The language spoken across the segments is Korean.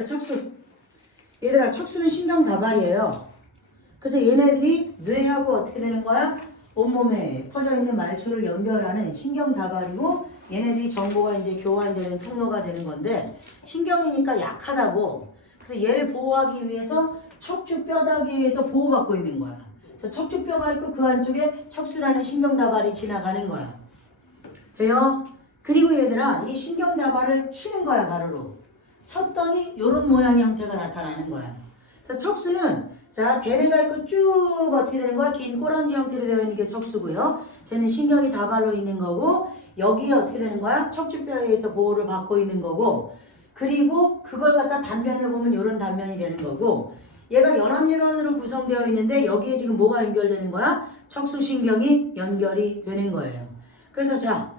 자, 척수. 얘들아, 척수는 신경 다발이에요. 그래서 얘네들이 뇌하고 어떻게 되는 거야? 온몸에 퍼져 있는 말초를 연결하는 신경 다발이고 얘네들이 정보가 이제 교환되는 통로가 되는 건데 신경이니까 약하다고. 그래서 얘를 보호하기 위해서 척추 뼈다귀에 의해서 보호받고 있는 거야. 그래서 척추 뼈가 있고 그 안쪽에 척수라는 신경 다발이 지나가는 거야. 돼요? 그리고 얘들아 이 신경 다발을 치는 거야 가로로. 쳤더니 이런 모양 형태가 나타나는 거야. 그래서 척수는 자 대뇌가 있고 쭉 어떻게 되는 거야? 긴 꼬랑지 형태로 되어 있는 게 척수고요. 쟤는 신경이 다발로 있는 거고 여기에 어떻게 되는 거야? 척추뼈에 의해서 보호를 받고 있는 거고 그리고 그걸 갖다 단면을 보면 이런 단면이 되는 거고 얘가 연합뉴런으로 구성되어 있는데 여기에 지금 뭐가 연결되는 거야? 척수신경이 연결이 되는 거예요. 그래서 자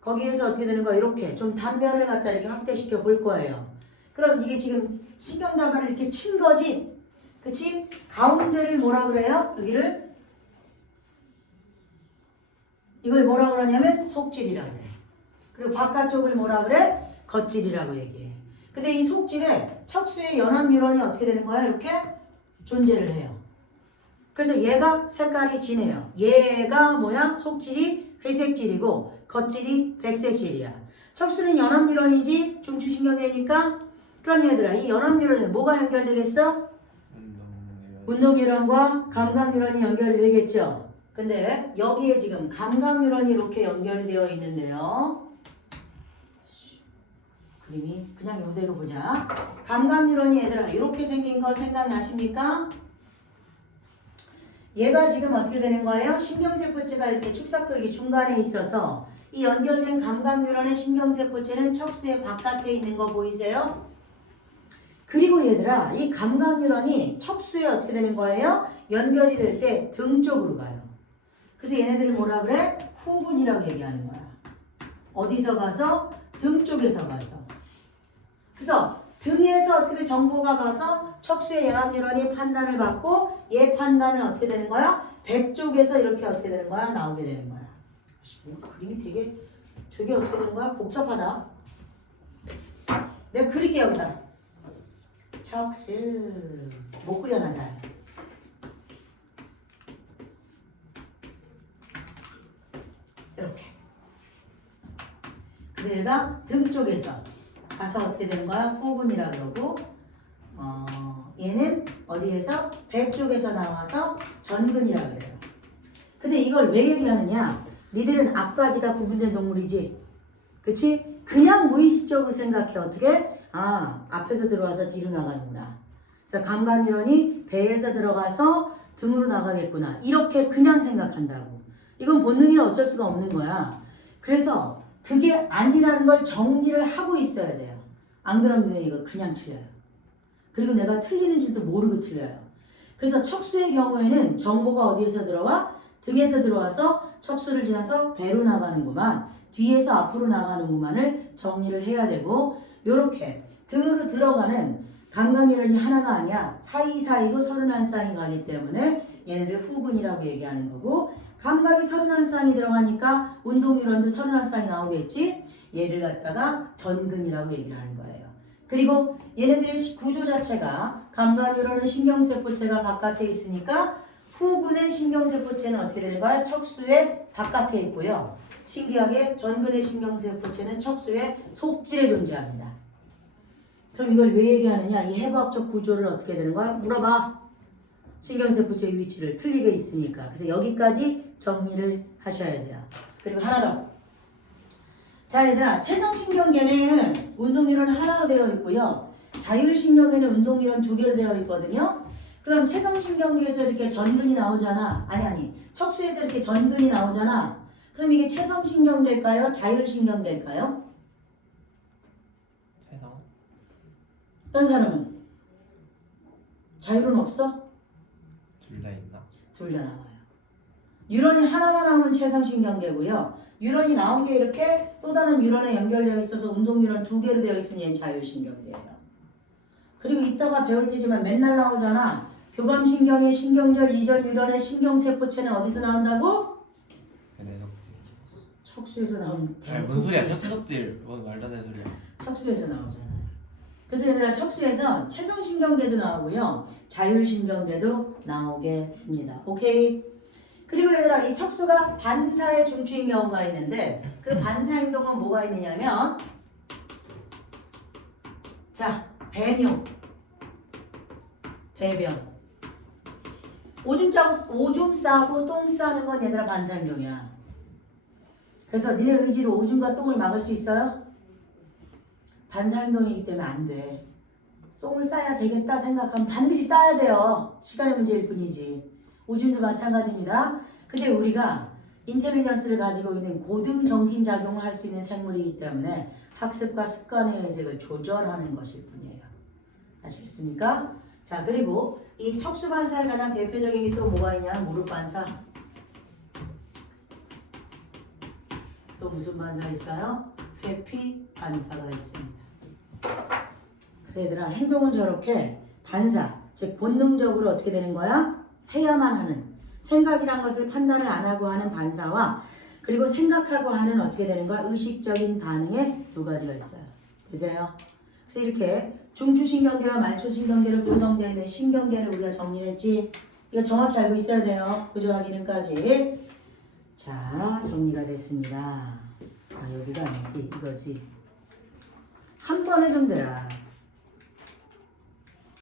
거기에서 어떻게 되는 거야? 이렇게 좀 단면을 갖다 이렇게 확대시켜 볼 거예요. 그럼 이게 지금 신경 다발을 이렇게 친 거지? 그치? 가운데를 뭐라 그래요? 여기를 이걸 뭐라 그러냐면 속질이라 그래. 그리고 바깥쪽을 뭐라 그래? 겉질이라고 얘기해. 근데 이 속질에 척수의 연합 뉴런이 어떻게 되는 거야? 이렇게 존재를 해요. 그래서 얘가 색깔이 진해요. 얘가 뭐야? 속질이 회색질이고 겉질이 백색질이야. 척수는 연합 뉴런이지 중추신경계니까 그럼 얘들아 이 연합 뉴런에 뭐가 연결되겠어? 운동 뉴런과 감각 뉴런이 연결이 되겠죠. 근데 여기에 지금 감각 뉴런이 이렇게 연결이 되어 있는데요. 그림이 그냥 이대로 보자. 감각 뉴런이 얘들아 이렇게 생긴 거 생각나십니까? 얘가 지금 어떻게 되는 거예요? 신경세포체가 이렇게 축삭도기 중간에 있어서 이 연결된 감각 뉴런의 신경세포체는 척수의 바깥에 있는 거 보이세요? 그리고 얘들아 이 감각 뉴런이 척수에 어떻게 되는 거예요? 연결이 될 때 등 쪽으로 가요. 그래서 얘네들을 뭐라 그래? 후분이라고 얘기하는 거야. 어디서 가서? 등 쪽에서 가서. 그래서 등에서 어떻게 돼? 정보가 가서 척수의 연합 뉴런이 판단을 받고 얘 판단은 어떻게 되는 거야? 배 쪽에서 이렇게 어떻게 되는 거야? 나오게 되는 거야. 뭐 그림이 되게 되게 어떻게 되는 거야? 복잡하다. 내가 그릴게 여기다. 척수 못 그려놔 잘. 이렇게. 그래서 얘가 등 쪽에서 가서 어떻게 되는 거야? 호분이라 그러고 어, 얘는 어디에서 배 쪽에서 나와서 전근이라 그래요. 근데 이걸 왜 얘기하느냐? 니들은 앞가지가 구분된 동물이지, 그치? 그냥 무의식적으로 생각해 어떻게? 아 앞에서 들어와서 뒤로 나가는구나. 그래서 감각뉴런이 배에서 들어가서 등으로 나가겠구나. 이렇게 그냥 생각한다고. 이건 본능이라 어쩔 수가 없는 거야. 그래서 그게 아니라는 걸 정리를 하고 있어야 돼요. 안 그러면 이거 그냥 틀려요. 그리고 내가 틀리는지도 모르고 틀려요. 그래서 척수의 경우에는 정보가 어디에서 들어와? 등에서 들어와서 척수를 지나서 배로 나가는구만. 뒤에서 앞으로 나가는 구만을 정리를 해야 되고 요렇게 등으로 들어가는 감각유런이 하나가 아니야. 사이사이로 31쌍이 가기 때문에 얘네를 후분이라고 얘기하는 거고 감각이 31쌍이 들어가니까 운동유런도 31쌍이 나오겠지. 얘를 갖다가 전근이라고 얘기를 하는 거예요. 그리고 얘네들의 시- 구조 자체가 감각유런은 신경세포체가 바깥에 있으니까 후분의 신경세포체는 어떻게 되는 거야? 척수의 바깥에 있고요. 신기하게 전근의 신경세포체는 척수의 속질에 존재합니다. 그럼 이걸 왜 얘기하느냐? 이 해부학적 구조를 어떻게 되는 거야? 물어봐. 신경세포체의 위치를 틀리게 있으니까. 그래서 여기까지 정리를 하셔야 돼요. 그리고 하나 더. 자, 얘들아. 체성신경계는 운동이론 하나로 되어 있고요. 자율신경계는 운동이론 두 개로 되어 있거든요. 그럼 체성신경계에서 이렇게 전근이 나오잖아. 아니, 아니. 척수에서 이렇게 전근이 나오잖아. 그럼 이게 체성신경 될까요? 자율신경 될까요? 세상 어떤 사람은? 자율은 없어? 둘 다 있나? 둘 다 나와요. 유런이 하나가 나오면 체성신경계고요. 유런이 나온 게 이렇게 또 다른 유런에 연결되어 있어서 운동유런 두 개로 되어 있으니 얘는 자율신경계예요. 그리고 이따가 배울 테지만 맨날 나오잖아. 교감신경의 신경절 이전 유런의 신경세포체는 어디서 나온다고? 척수에서 나오는 아, 뭔 소리야? 대속질. 척척질. 뭔 말도 안 되는 소리야. 척수에서 나오잖아요. 그래서 얘들아 척수에서 체성신경계도 나오고요. 자율신경계도 나오게 됩니다. 오케이? 그리고 얘들아 이 척수가 반사의 중추인 경우가 있는데 그 반사 행동은 뭐가 있느냐면 자 배뇨 배변 오줌 싸고, 오줌 싸고 똥 싸는 건 얘들아 반사 행동이야 그래서 니네 의지로 오줌과 똥을 막을 수 있어요? 반사 행동이기 때문에 안 돼. 똥을 싸야 되겠다 생각하면 반드시 싸야 돼요. 시간의 문제일 뿐이지. 오줌도 마찬가지입니다. 근데 우리가 인텔리전스를 가지고 있는 고등 정신 작용을 할 수 있는 생물이기 때문에 학습과 습관의 의식을 조절하는 것일 뿐이에요. 아시겠습니까? 자 그리고 이 척수 반사의 가장 대표적인 게 또 뭐가 있냐? 무릎 반사. 또 무슨 반사 있어요? 회피 반사가 있습니다. 그래서 얘들아 행동은 저렇게 반사, 즉 본능적으로 어떻게 되는 거야? 해야만 하는 생각이란 것을 판단을 안 하고 하는 반사와 그리고 생각하고 하는 어떻게 되는 거야? 의식적인 반응의 두 가지가 있어요. 되세요? 그래서 이렇게 중추신경계와 말초신경계로 구성되어 있는 신경계를 우리가 정리했지. 이거 정확히 알고 있어야 돼요. 구조화 기능까지. 자, 정리가 됐습니다. 아, 여기가 아니지, 이거지. 한 번에 좀 되라.